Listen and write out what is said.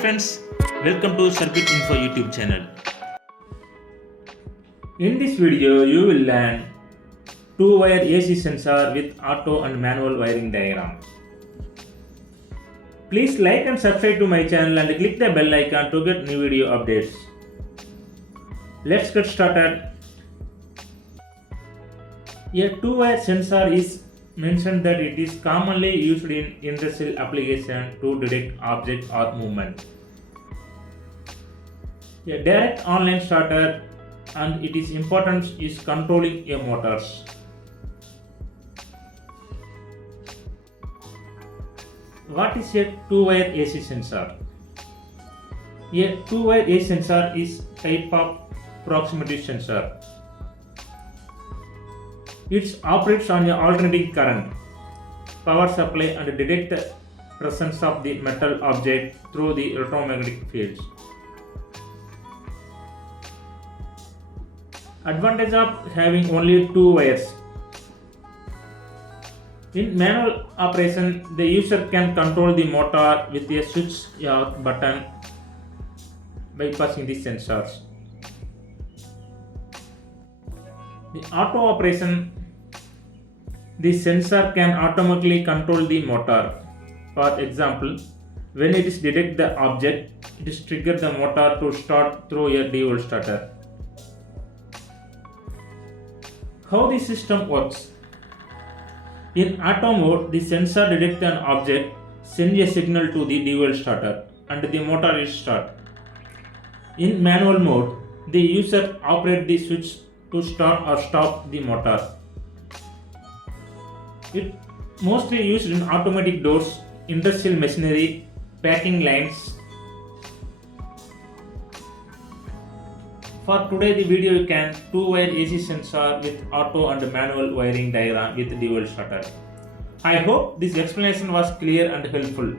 friends, welcome to Circuit Info YouTube channel. In this video, you will learn two-wire AC sensor with auto and manual wiring diagram. Please like and subscribe to my channel and click the bell icon to get new video updates. Let's get started. A two-wire sensor is mentioned that it is commonly used in industrial application to detect object or movement. A direct online starter and its importance is controlling a motors. What is a two-wire AC sensor? A two-wire AC sensor is type of proximity sensor. It operates on an alternating current power supply and detects the presence of the metal object through the electromagnetic fields. Advantage of having only two wires. In manual operation, the user can control the motor with a switch or button bypassing the sensors. The auto operation, the sensor can automatically control the motor. For example, when it is detect the object, it is trigger the motor to start through a dual starter. How the system works? In auto mode, the sensor detects an object, sends a signal to the dual starter, and the motor is start. In manual mode, the user operates the switch to start or stop the motor. It mostly used in automatic doors, industrial machinery, packing lines. For today the video you can two-wire AC sensor with auto and manual wiring diagram with dual starter. I hope this explanation was clear and helpful.